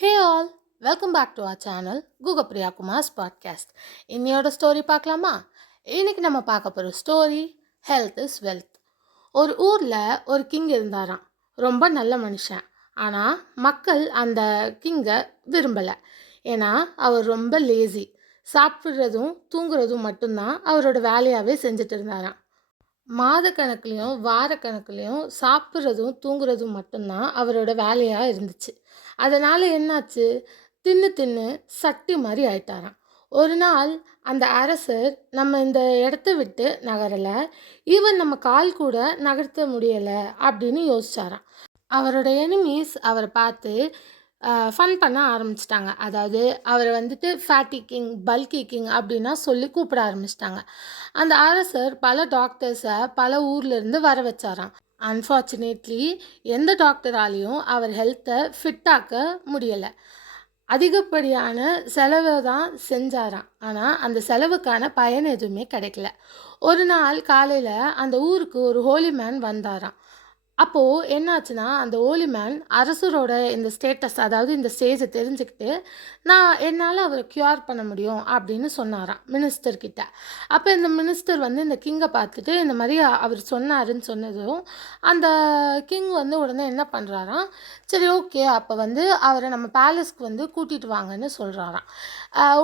Hey all, welcome back to our channel Google Priya Kumar's podcast. இன்னையோட story பார்க்கலாமா? இன்னைக்கு நம்ம பார்க்க போகிற ஸ்டோரி ஹெல்த் இஸ் வெல்த். ஒரு ஊரில் ஒரு கிங் இருந்தாராம். ரொம்ப நல்ல மனுஷன். ஆனால் மக்கள் அந்த கிங்கை விரும்பலை. ஏன்னா அவர் ரொம்ப லேசி. சாப்பிட்றதும் தூங்குறதும் மட்டும்தான் அவரோட வேலையாகவே செஞ்சுட்டு இருந்தாராம். மாதக்கணக்குலேயும் வாரக்கணக்குலேயும் சாப்பிட்றதும் தூங்குறதும் மட்டும்தான் அவரோட வேலையாக இருந்துச்சு. அதனால் என்னாச்சு, தின்னு தின்னு சட்டி மாதிரி ஆயிட்டாராம். ஒரு நாள் அந்த அரசர் நம்ம இந்த இடத்த விட்டு நகரலை, ஈவன் நம்ம கால் கூட நகர்த்த முடியலை அப்படின்னு யோசிச்சாராம். அவரோட எனிமீஸ் அவரை பார்த்து ஃபன் பண்ண ஆரம்பிச்சிட்டாங்க. அதாவது அவரை வந்துட்டு ஃபேட்டி கிங், பல்கி கிங் அப்படின்னா சொல்லி கூப்பிட ஆரம்பிச்சிட்டாங்க. அந்த அரசர் பல டாக்டர்ஸை பல ஊர்லேருந்து வர வச்சாராம். அன்ஃபார்ச்சுனேட்லி எந்த டாக்டராலையும் அவர் ஹெல்த்தை ஃபிட்டாக்க முடியலை. அதிகப்படியான செலவை தான் செஞ்சாராம். ஆனால் அந்த செலவுக்கான பயன் எதுவுமே கிடைக்கல. ஒரு நாள் காலையில் அந்த ஊருக்கு ஒரு ஹோலி மேன் வந்தாராம். அப்போது என்னாச்சுன்னா, அந்த ஹோலி மேன் அரசரோட இந்த ஸ்டேட்டஸ், அதாவது இந்த ஸ்டேஜை தெரிஞ்சுக்கிட்டு, நான் என்னால் அவரை க்யூர் பண்ண முடியும் அப்படின்னு சொன்னாராம் மினிஸ்டர்கிட்ட. அப்போ இந்த மினிஸ்டர் வந்து இந்த கிங்கை பார்த்துட்டு இந்த மாதிரி அவர் சொன்னாருன்னு சொன்னதும், அந்த கிங் வந்து உடனே என்ன பண்ணுறாராம், சரி ஓகே அப்போ வந்து அவரை நம்ம பேலஸ்க்கு வந்து கூட்டிகிட்டு வாங்கன்னு சொல்கிறாராம்.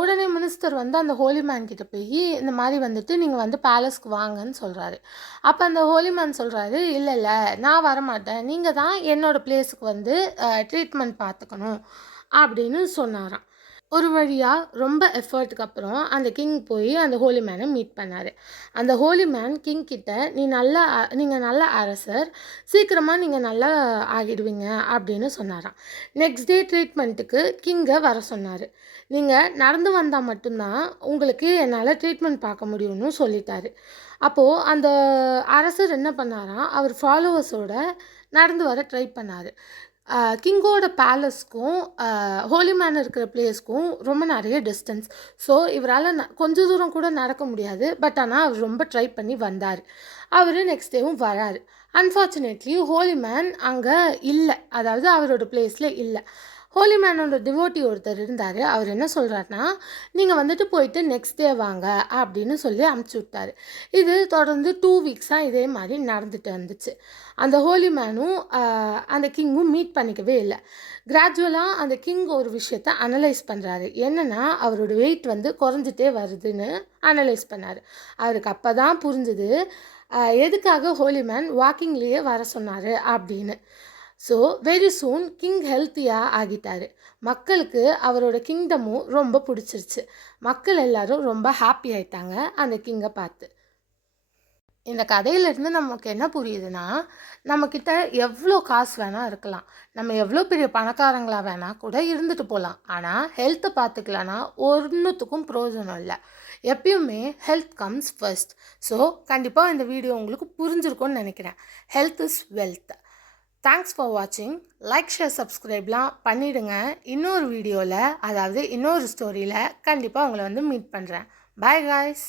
உடனே மினிஸ்டர் வந்து அந்த ஹோலி மேன் கிட்ட போய் இந்த மாதிரி வந்துட்டு நீங்கள் வந்து பேலஸ்க்கு வாங்கன்னு சொல்கிறாரு. அப்போ அந்த ஹோலி மேன் சொல்கிறாரு, இல்லை இல்லை நான் வரமாட்டேன், நீங்கள் தான் என்னோடய பிளேஸுக்கு வந்து ட்ரீட்மெண்ட் பார்த்துக்கணும் அப்படின்னு சொன்னாராம். ஒரு வழியாக ரொம்ப எஃபர்ட்டுக்கு அப்புறம் அந்த கிங் போய் அந்த ஹோலி மேனை மீட் பண்ணார். அந்த ஹோலி மேன் கிங் கிட்ட நீங்கள் நல்ல அரசர், சீக்கிரமாக நீங்கள் நல்லா ஆகிடுவீங்க அப்படின்னு சொன்னாராம். நெக்ஸ்ட் டே ட்ரீட்மெண்ட்டுக்கு கிங்கை வர சொன்னார். நீங்கள் நடந்து வந்தால் மட்டும்தான் உங்களுக்கு என்னால் ட்ரீட்மெண்ட் பார்க்க முடியும்னு சொல்லிட்டாரு. அப்போது அந்த அரசர் என்ன பண்ணாராம், அவர் ஃபாலோவர்ஸோட நடந்து வர ட்ரை பண்ணார். கிங்கோட பேலஸ்க்கும் ஹோலி மேன் இருக்கிற பிளேஸ்க்கும் ரொம்ப நிறைய டிஸ்டன்ஸ். ஸோ இவரால் கொஞ்ச தூரம் கூட நடக்க முடியாது. பட் ஆனால் அவர் ரொம்ப ட்ரை பண்ணி வந்தார். அவர் நெக்ஸ்ட் டேவும் வராரு. அன்ஃபார்ச்சுனேட்லி ஹோலி மேன் அங்கே இல்லை, அதாவது அவரோட பிளேஸில் இல்லை. ஹோலி மேனோட டிவோட்டி ஒருத்தர் இருந்தார். அவர் என்ன சொல்கிறாருன்னா, நீங்கள் வந்துட்டு போயிட்டு நெக்ஸ்ட் டே வாங்க அப்படின்னு சொல்லி அமுச்சு விட்டார். இது தொடர்ந்து 2 வீக்ஸாக இதே மாதிரி நடந்துட்டு வந்துச்சு. அந்த ஹோலி மேனும் அந்த கிங்கும் மீட் பண்ணிக்கவே இல்லை. கிராஜுவலாக அந்த கிங் ஒரு விஷயத்த அனலைஸ் பண்ணுறாரு. என்னென்னா அவரோட வெயிட் வந்து குறைஞ்சிட்டே வருதுன்னு அனலைஸ் பண்ணார். அவருக்கு அப்போ தான் புரிஞ்சுது எதுக்காக ஹோலி மேன் வாக்கிங்லேயே வர சொன்னார் அப்படின்னு. ஸோ வெரி சூன் கிங் ஹெல்த்தியாக ஆகிட்டார். மக்களுக்கு அவரோட கிங்டமும் ரொம்ப பிடிச்சிருச்சு. மக்கள் எல்லாரும் ரொம்ப ஹாப்பி ஆயிட்டாங்க அந்த கிங்கை பார்த்து. இந்த கதையிலேருந்து நமக்கு என்ன புரியுதுன்னா, நம்மக்கிட்ட எவ்வளோ காசு வேணால் இருக்கலாம், நம்ம எவ்வளோ பெரிய பணக்காரங்களாக வேணால் கூட இருந்துட்டு போகலாம். ஆனால் ஹெல்த்தை பார்த்துக்கலான்னா ஒன்றுத்துக்கும் பிரயோஜனம் இல்லை. எப்பயுமே ஹெல்த் கம்ஸ் ஃபர்ஸ்ட். ஸோ கண்டிப்பாக இந்த வீடியோ உங்களுக்கு புரிஞ்சிருக்கும்னு நினைக்கிறேன். Health is wealth. Thanks for வாட்சிங். லைக், ஷேர், சப்ஸ்கிரைப்லாம் பண்ணிவிடுங்க. இன்னொரு வீடியோவில், அதாவது இன்னொரு ஸ்டோரியில் கண்டிப்பாக உங்களை வந்து மீட் பண்ணுறேன். Bye guys.